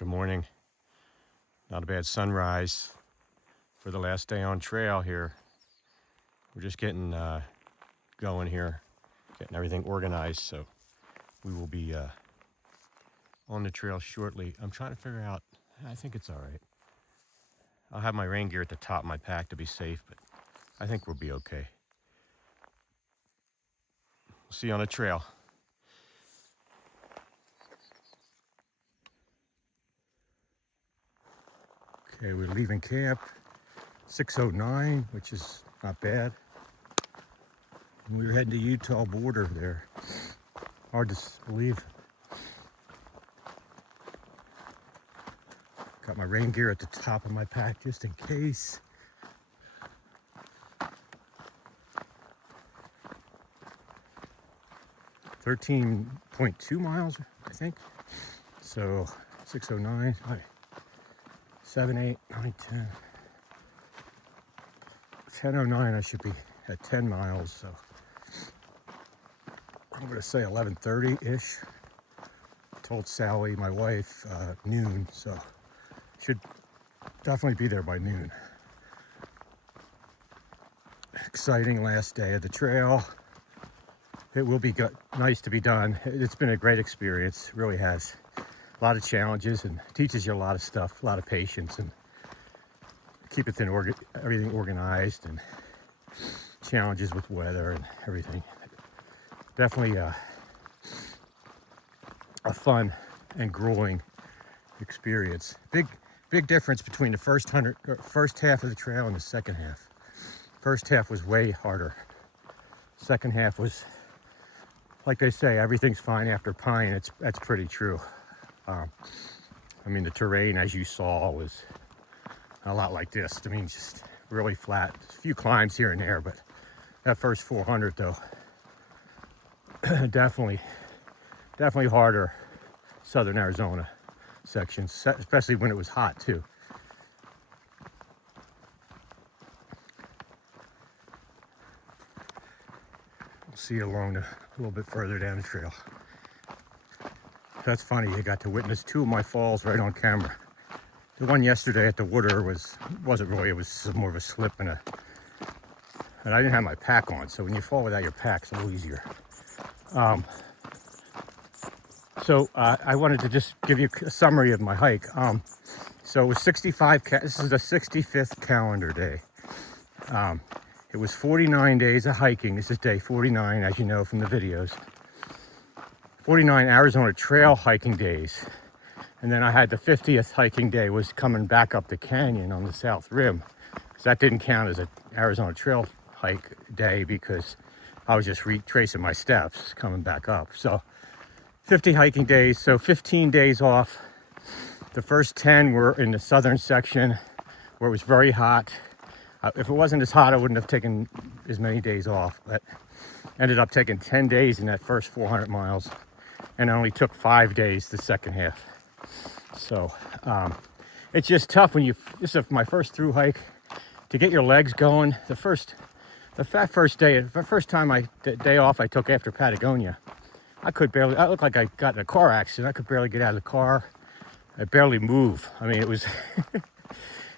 Good morning. Not a bad sunrise for the last day on trail here. We're just getting going here, getting everything organized, so we will be on the trail shortly. I'm trying to figure out, I think it's all right. I'll have my rain gear at the top of my pack to be safe, but I think we'll be okay. We'll see you on the trail. Okay, we're leaving camp 6:09, which is not bad. And we're heading to Utah border there. Hard to believe. Got my rain gear at the top of my pack just in case. .2 miles, I think. So 6:09, 7, 8, 9, 10. 10:09, I should be at 10 miles, so I'm gonna say 11:30-ish. Told Sally, my wife, noon, so should definitely be there by noon. Exciting last day of the trail. It will be nice to be done. It's been a great experience, really has. A lot of challenges and teaches you a lot of stuff, a lot of patience, and keep everything organized, and challenges with weather and everything. Definitely a fun and grueling experience. Big difference between the first half of the trail and the second half. First half was way harder. Second half was, like they say, everything's fine after pine. That's pretty true. I mean, the terrain, as you saw, was a lot like this. I mean, just really flat. A few climbs here and there, but that first 400 though, definitely harder. Southern Arizona sections, especially when it was hot too. We'll see you along a little bit further down the trail. That's funny, you got to witness two of my falls right on camera. The one yesterday at the water wasn't really, it was more of a slip and I didn't have my pack on, so when you fall without your pack, it's a little easier. So I wanted to just give you a summary of my hike. So it was 65, this is the 65th calendar day. It was 49 days of hiking. This is day 49, as you know from the videos. 49 Arizona trail hiking days. And then I had the 50th hiking day, was coming back up the canyon on the south rim. Because that didn't count as an Arizona trail hike day because I was just retracing my steps coming back up. So 50 hiking days, so 15 days off. The first 10 were in the southern section where it was very hot. If it wasn't as hot, I wouldn't have taken as many days off, but ended up taking 10 days in that first 400 miles, and I only took 5 days the second half. So it's just tough when this is my first through hike, to get your legs going. The first day off I took after Patagonia, I looked like I got in a car accident. I could barely get out of the car. I barely move. I mean, it was,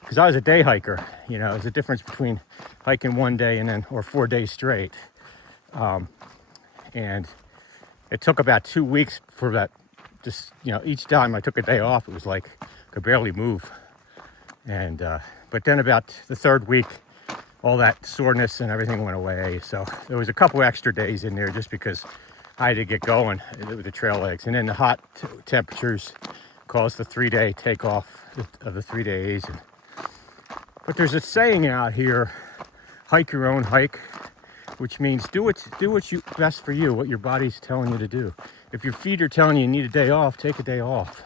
because I was a day hiker, you know, there's a difference between hiking one day or 4 days straight. And it took about 2 weeks for that, just, you know, each time I took a day off, it was like I could barely move. And, but then about the third week, all that soreness and everything went away. So there was a couple extra days in there just because I had to get going with the trail legs. And then the hot temperatures caused the 3-day takeoff of the 3 days. But there's a saying out here, hike your own hike, which means do what's best for you, what your body's telling you to do. If your feet are telling you need a day off, take a day off.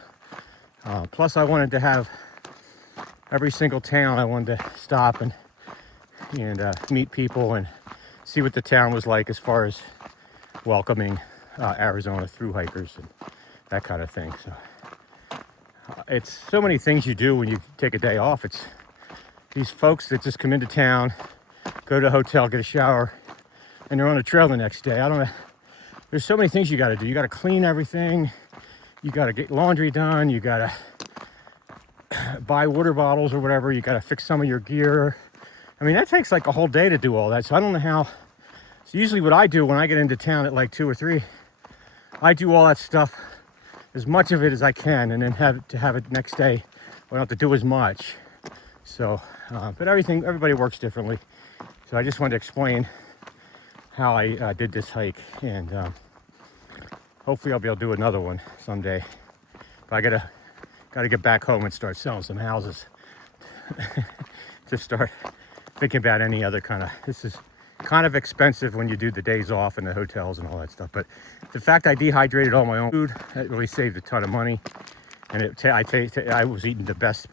Plus I wanted to have every single town, I wanted to stop and meet people and see what the town was like as far as welcoming Arizona through hikers and that kind of thing. So it's so many things you do when you take a day off. It's these folks that just come into town, go to a hotel, get a shower, and they're on a trail the next day. I don't know. There's so many things you got to do. You got to clean everything. You got to get laundry done. You got to buy water bottles or whatever. You got to fix some of your gear. I mean, that takes like a whole day to do all that. So I don't know how. So usually what I do when I get into town at like 2 or 3, I do all that stuff, as much of it as I can, and then have it next day. I don't have to do as much. So, but everybody works differently. So I just wanted to explain how I did this hike, and hopefully I'll be able to do another one someday. But I gotta get back home and start selling some houses to start thinking about any other kind of. This is kind of expensive when you do the days off and the hotels and all that stuff. But the fact I dehydrated all my own food, that really saved a ton of money. And I was eating the best.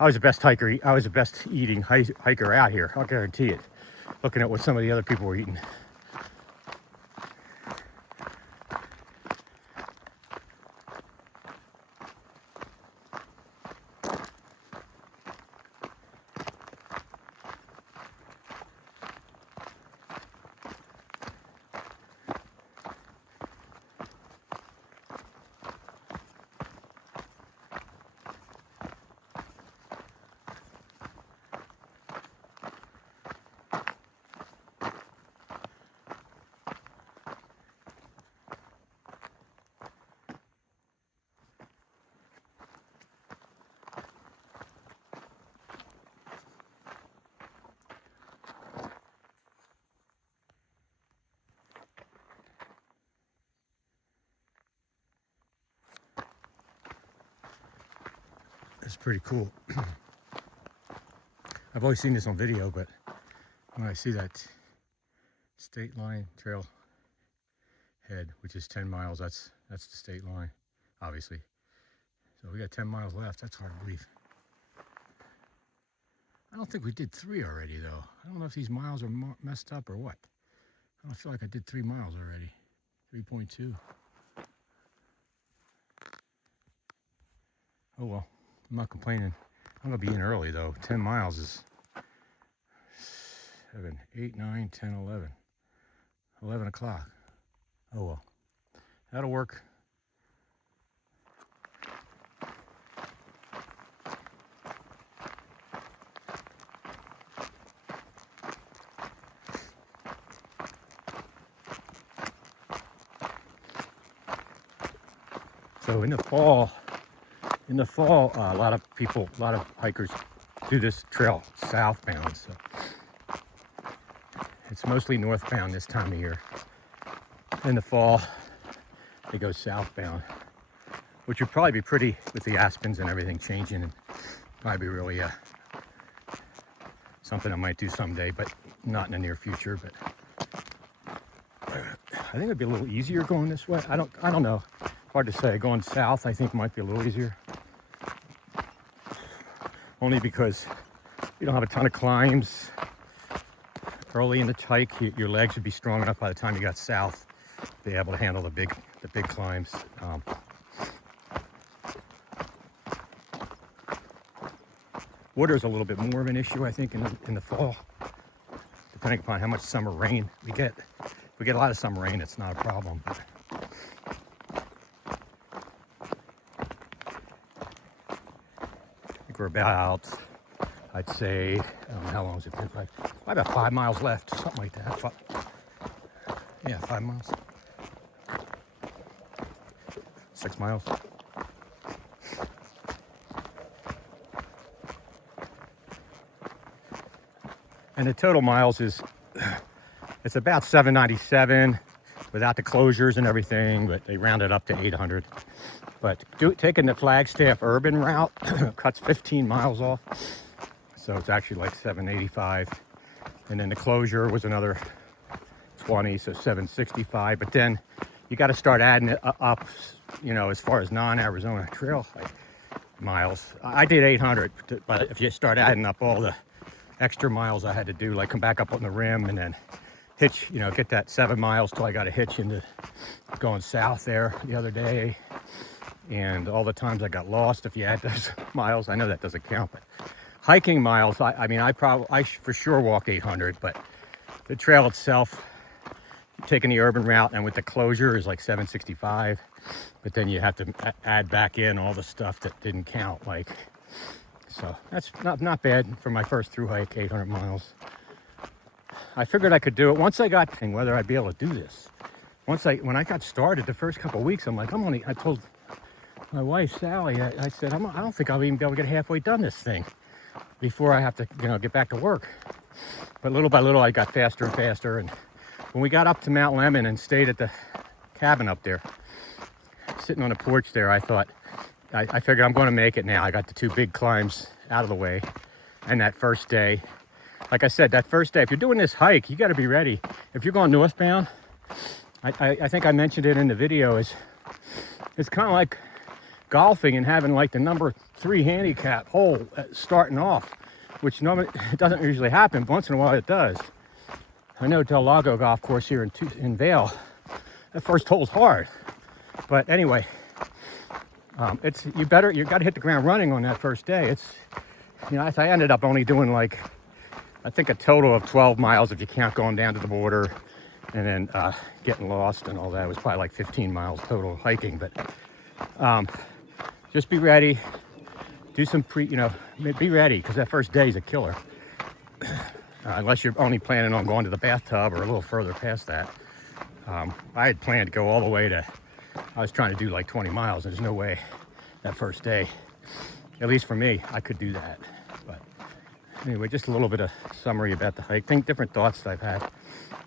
I was the best hiker. I was the best eating hiker out here. I'll guarantee it. Looking at what some of the other people were eating. It's pretty cool. I've always seen this on video, but when I see that state line trail head, which is 10 miles, that's the state line, obviously. So we got 10 miles left. That's hard to believe. I don't think we did 3 already, though. I don't know if these miles are messed up or what. I don't feel like I did 3 miles already. 3.2. Oh well, I'm not complaining. I'm gonna be in early though. 10 miles is 7, 8, 9, 10, 11. 11 o'clock. Oh well, that'll work. So in the fall, a lot of hikers do this trail southbound. So it's mostly northbound this time of year. In the fall, they go southbound, which would probably be pretty with the aspens and everything changing, and probably really something I might do someday, but not in the near future. But I think it'd be a little easier going this way. I don't know. Hard to say. Going south, I think, might be a little easier. Only because you don't have a ton of climbs. Early in the hike, your legs would be strong enough by the time you got south to be able to handle the big climbs. Water is a little bit more of an issue, I think, in the fall, depending upon how much summer rain we get. If we get a lot of summer rain, it's not a problem. But we're about, I'd say, I don't know how long has it been, like about 5 miles left, something like that. Yeah, 5 miles. 6 miles. And the total miles it's about 797 without the closures and everything, but they rounded up to 800. But taking the Flagstaff urban route cuts 15 miles off. So it's actually like 785. And then the closure was another 20, so 765. But then you got to start adding it up, as far as non-Arizona trail miles. I did 800, but if you start adding up all the extra miles I had to do, like come back up on the rim and then hitch, get that 7 miles till I got a hitch into going south there the other day. And all the times I got lost, if you add those miles, I know that doesn't count, but hiking miles, I for sure walked 800, but the trail itself, taking the urban route and with the closure is like 765, but then you have to add back in all the stuff that didn't count, like So that's not bad for my first through hike, 800 miles. I figured I could do it once I got whether I'd be able to do this. When I got started the first couple of weeks, I'm like, I told my wife, Sally, I said, I don't think I'll even be able to get halfway done this thing before I have to, get back to work. But little by little, I got faster and faster. And when we got up to Mount Lemmon and stayed at the cabin up there, sitting on the porch there, I thought, I figured I'm going to make it now. I got the 2 big climbs out of the way. And that first day, like I said, that first day, if you're doing this hike, you got to be ready. If you're going northbound, I think I mentioned it in the video, it's kind of like golfing and having like the number 3 handicap hole starting off, which normally it doesn't usually happen. Once in a while it does. I know Del Lago Golf Course here in Vail, that first hole's hard. But anyway, you got to hit the ground running on that first day. I ended up only doing like, I think a total of 12 miles if you count going down to the border and then getting lost and all that. It was probably like 15 miles total hiking. But just be ready. Do some be ready, because that first day is a killer. Unless you're only planning on going to the bathtub or a little further past that. I had planned to go all the way I was trying to do like 20 miles. There's no way that first day, at least for me, I could do that. But anyway, just a little bit of summary about the hike. Different thoughts that I've had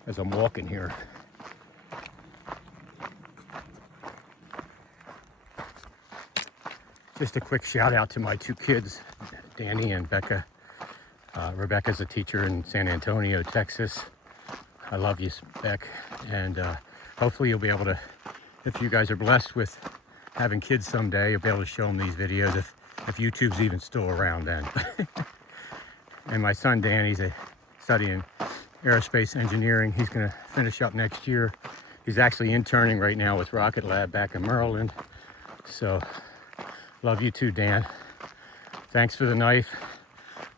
as I'm walking here. Just a quick shout out to my 2 kids, Danny and Becca. Rebecca's a teacher in San Antonio, Texas. I love you, Beck. And hopefully you'll be able to, if you guys are blessed with having kids someday, you'll be able to show them these videos if YouTube's even still around then. And my son Danny's studying aerospace engineering. He's going to finish up next year. He's actually interning right now with Rocket Lab back in Maryland. So love you too, Dan. Thanks for the knife.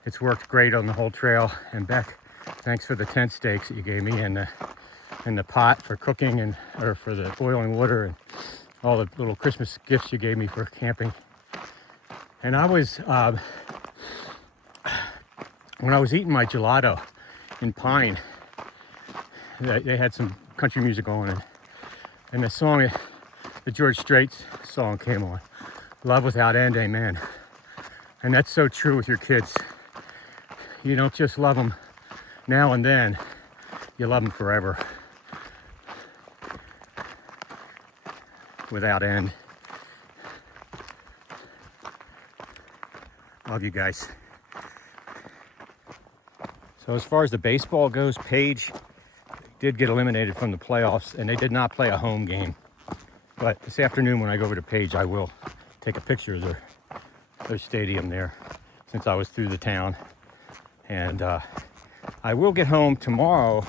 It's worked great on the whole trail. And Beck, thanks for the tent stakes that you gave me and the pot for cooking or for the boiling water and all the little Christmas gifts you gave me for camping. And I was, when I was eating my gelato in Pine, they had some country music on, and the song, the George Strait song came on, Love Without End, Amen. And that's so true with your kids. You don't just love them now and then, you love them forever. Without end. Love you guys. So as far as the baseball goes, Page did get eliminated from the playoffs, and they did not play a home game. But this afternoon when I go over to Page, I will take a picture of their stadium there, since I was through the town. And I will get home tomorrow,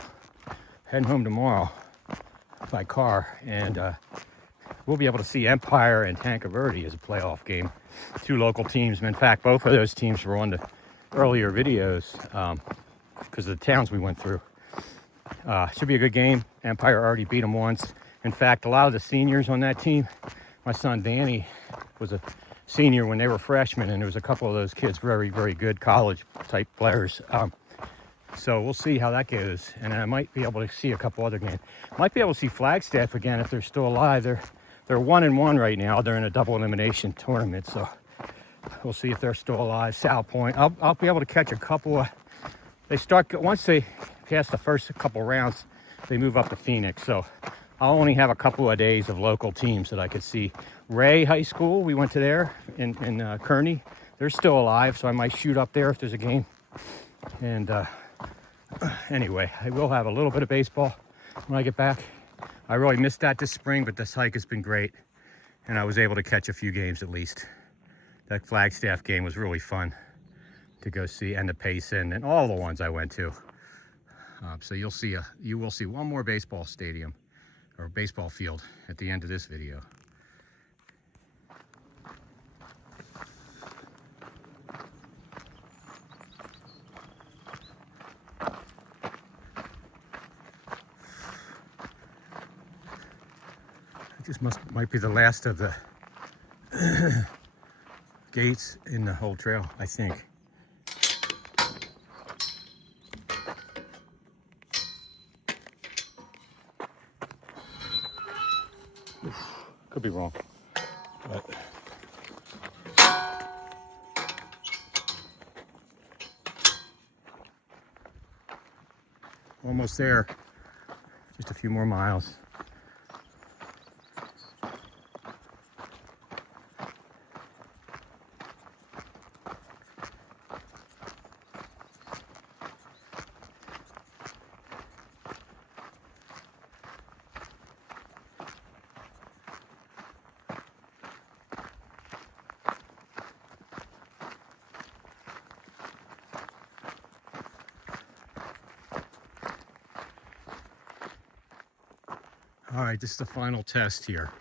heading home tomorrow by car, and we'll be able to see Empire and Tanque Verde as a playoff game. 2 local teams. In fact, both of those teams were on the earlier videos because of the towns we went through. Should be a good game. Empire already beat them once. In fact, a lot of the seniors on that team, my son Danny was a senior when they were freshmen, and there was a couple of those kids very, very good college type players. So we'll see how that goes. And I might be able to see a couple other games. Might be able to see Flagstaff again if they're still alive. They're 1-1 right now. They're in a double elimination tournament, so we'll see if they're still alive. South Point. I'll be able to catch a couple. Once they pass the first couple rounds, they move up to Phoenix. So I'll only have a couple of days of local teams that I could see. Ray High School, we went to there in Kearney. They're still alive, so I might shoot up there if there's a game. And anyway, I will have a little bit of baseball when I get back. I really missed that this spring, but this hike has been great, and I was able to catch a few games at least. That Flagstaff game was really fun to go see, and the Payson, and all the ones I went to. So you will see one more baseball stadium or baseball field at the end of this video. This might be the last of the gates in the whole trail, I think. Could be wrong, but almost there. Just a few more miles. All right, this is the final test here.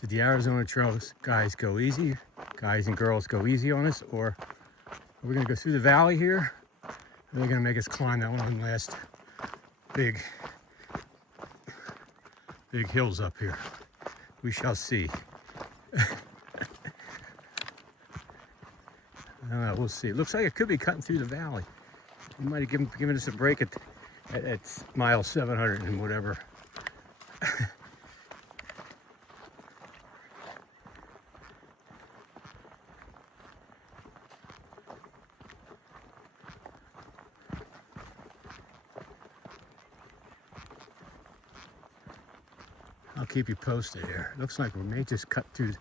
Did the Arizona Trail guys go easy? Guys and girls go easy on us? Or are we gonna go through the valley here? Or are they gonna make us climb that one of the last big hills up here? We shall see. I don't know, we'll see. It looks like it could be cutting through the valley. You might have given us a break at mile 700 and whatever. I'll keep you posted here. Looks like we may just cut through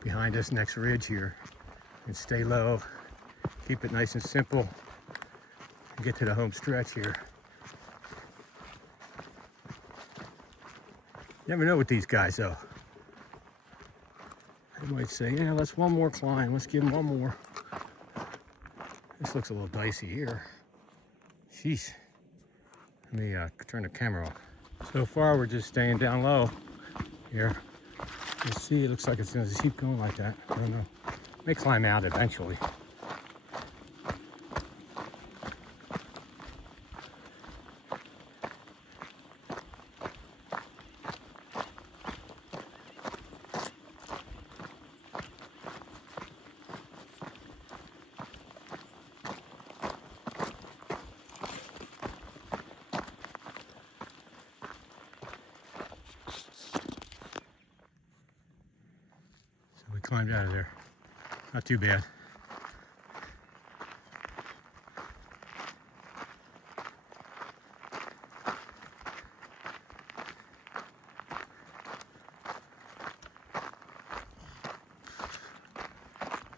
behind this next ridge here and stay low. Keep it nice and simple and get to the home stretch here. You never know with these guys though. They might say, yeah, let's one more climb. Let's give them one more. This looks a little dicey here. Jeez. Let me turn the camera off. So far, we're just staying down low here. You'll see, it looks like it's going to keep going like that. I don't know. May climb out eventually. We climbed out of there. Not too bad.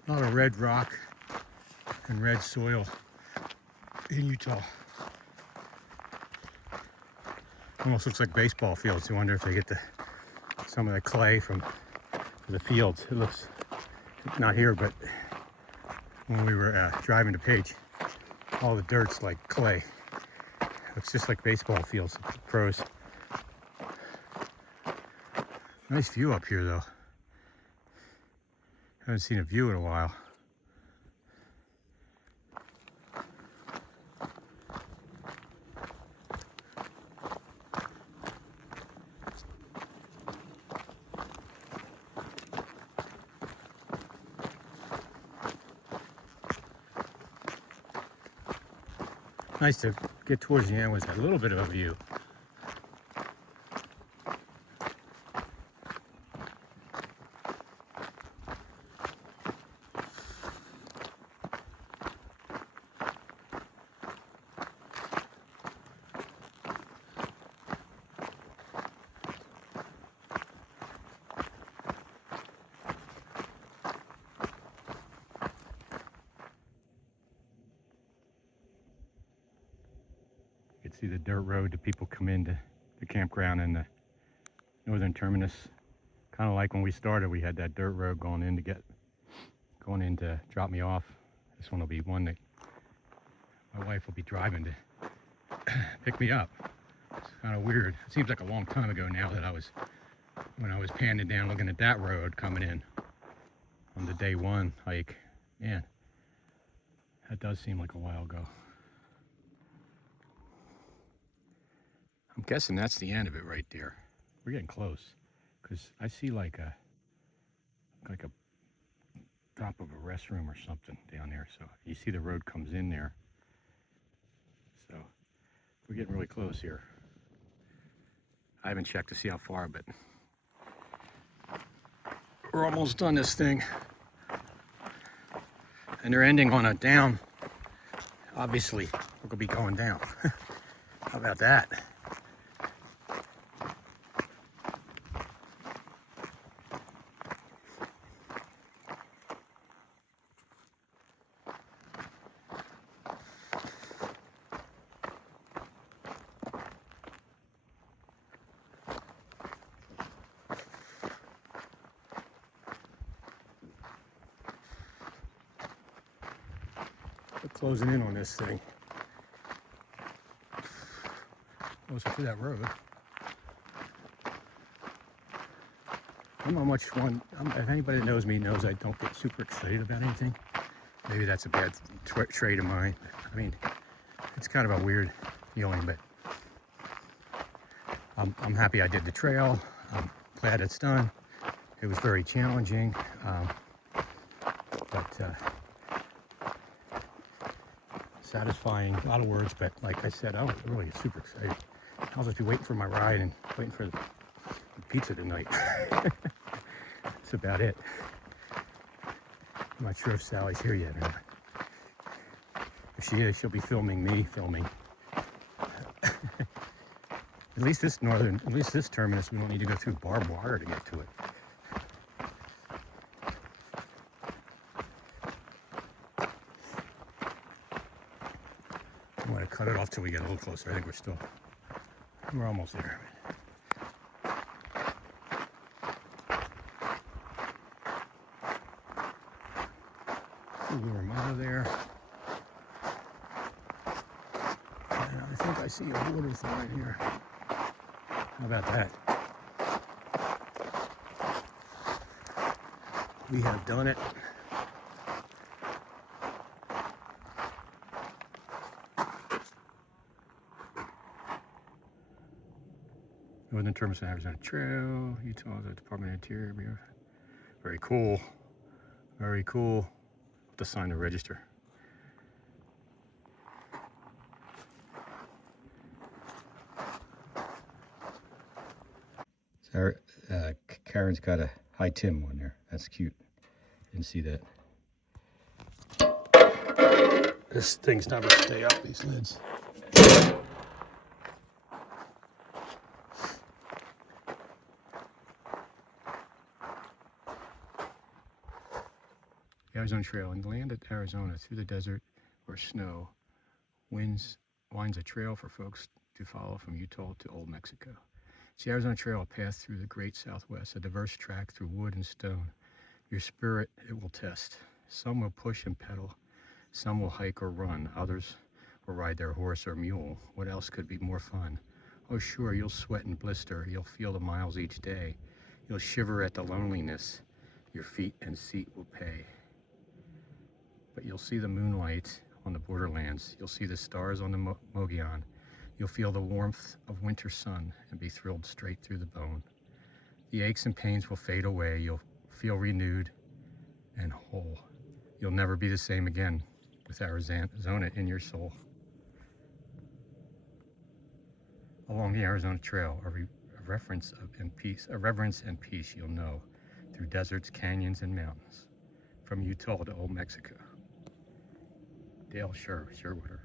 A lot of red rock and red soil in Utah. Almost looks like baseball fields. You wonder if they get some of the clay from the fields. It looks, not here, but when we were driving to Page, all the dirt's like clay. Looks just like baseball fields, pros. Nice view up here though. Haven't seen a view in a while. Nice to get towards the end with a little bit of a view. You can see the dirt road that people come into the campground in the Northern Terminus. Kind of like when we started, we had that dirt road going in to drop me off. This one will be one that my wife will be driving to pick me up. It's kind of weird. It seems like a long time ago now that when I was panning down looking at that road coming in on the day one hike. Man, that does seem like a while ago. I'm guessing that's the end of it right there. We're getting close because I see like a top of a restroom or something down there. So you see the road comes in there. So we're getting really close here. I haven't checked to see how far, but we're almost done this thing. And they're ending on a down. Obviously, we're gonna be going down. How about that? We're closing in on this thing. Closer to that road. I'm not much one. If anybody that knows me knows I don't get super excited about anything. Maybe that's a bad trait of mine. I mean, it's kind of a weird feeling, but I'm happy I did the trail. I'm glad it's done. It was very challenging, but satisfying. A lot of words, but like I said, I was really super excited. I'll just be waiting for my ride and waiting for the pizza tonight. That's about it. I'm not sure if Sally's here yet or not. If she is, she'll be filming me filming. At least this terminus, we don't need to go through barbed wire to get to it. I'm going to cut it off till we get a little closer. I think we're almost there. We're out of there. And I think I see a water slide here. How about that? We have done it. Northern Terminus, Arizona Trail, Utah, the Department of Interior Bureau. Very cool. Very cool. Have to sign the register. So, Karen's got a Hi Tim one there. That's cute. Didn't see that. This thing's not gonna stay up, these lids. The Arizona Trail. In the land of Arizona, through the desert or snow, winds a trail for folks to follow from Utah to Old Mexico. It's the Arizona Trail, a path through the great Southwest, a diverse track through wood and stone. Your spirit it will test. Some will push and pedal. Some will hike or run. Others will ride their horse or mule. What else could be more fun? Oh, sure, you'll sweat and blister. You'll feel the miles each day. You'll shiver at the loneliness. Your feet and seat will pay. But you'll see the moonlight on the borderlands. You'll see the stars on the Mogollon. You'll feel the warmth of winter sun and be thrilled straight through the bone. The aches and pains will fade away. You'll feel renewed and whole. You'll never be the same again with Arizona in your soul. Along the Arizona Trail, a reverence and peace you'll know through deserts, canyons, and mountains, from Utah to Old Mexico. Dale Sherwood.